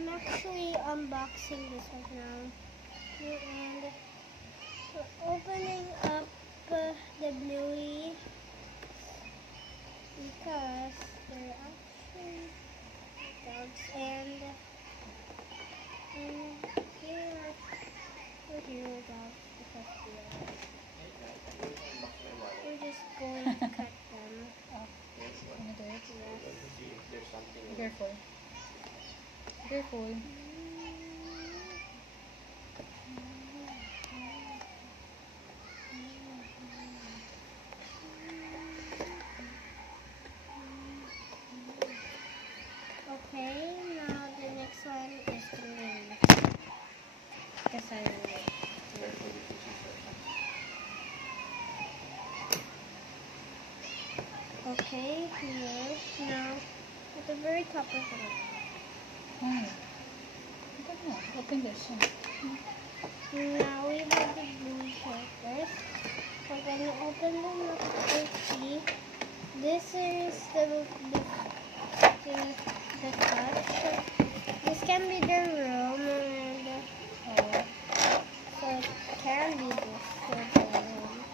I'm actually unboxing this right now, and we're opening up the Bluey because they're actually dogs, and here we're here dogs because we're just going to cut them. Oh, wanna do it? Yes. Careful. Careful. Okay, now the next one is the wing. Yes, I will. Okay, here. Now, at the very top of it. Oh. I don't know. Open this. Now we have the blue characters. We're gonna open them up to see. This is the touch. This can be their room, and so it can be this for their room.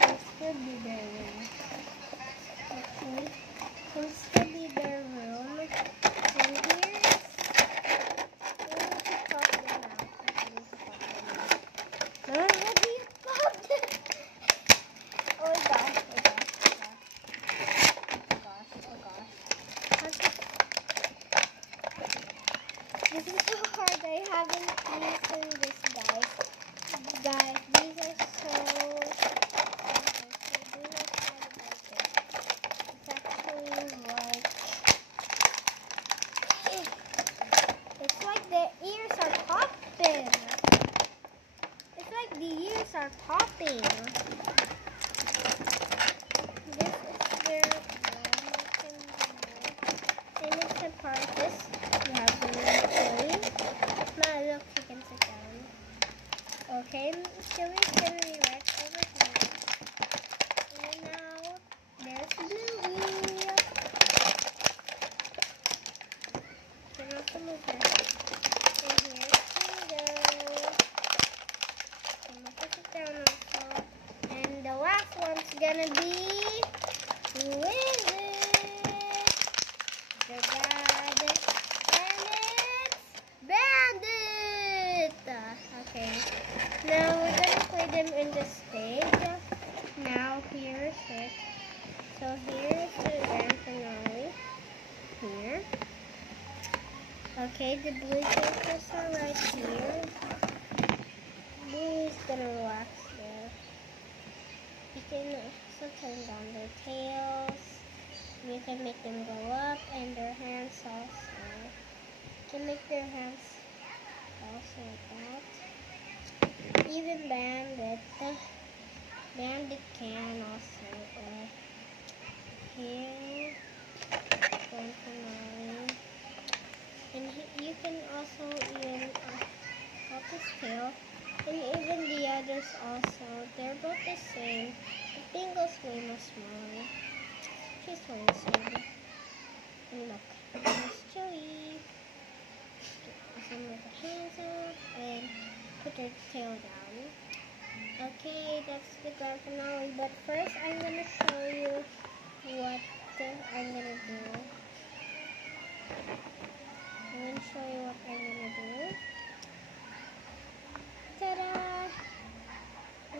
This could be their room. Okay, seems to be their room. And here's to pop them out. No, what do you pop them? Oh gosh, oh gosh, oh gosh. This is so hard. I haven't used this, guys. Guys, these are so do not try to break it. It's actually like it's like the ears are popping. It's like the ears are popping. This is their and it's a part of this. You have the chili. Now look, you can sit down. Okay, chili's gonna be right over here. And now there's Bluey. You can also move her. And here's Bingo. I'm gonna put it down also. And the last one's gonna be Wizard. The dad, and it's Bandit! Okay, now we're gonna play them in the stage. Now here's it. So here's the grand finale. Here. Okay, the blue characters are right here. Blue's gonna relax there. You can also turn down their tails. You can make them go up, and their hands also. You can make their hands also like that. Even Bandit can also here, grand finale. And you can also even pop his tail, and even the others also. They're both the same. The Bingo's way much smaller. She's wearing silver. And look, there's Joey. Some with her hands up and put her tail down. Okay, that's the grand finale. But first, I'm gonna show you what I'm gonna do. I'm gonna show you what I'm gonna do. Ta-da!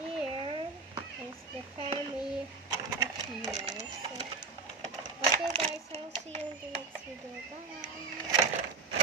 Here is the family of heroes. Okay guys, I'll see you in the next video. Bye!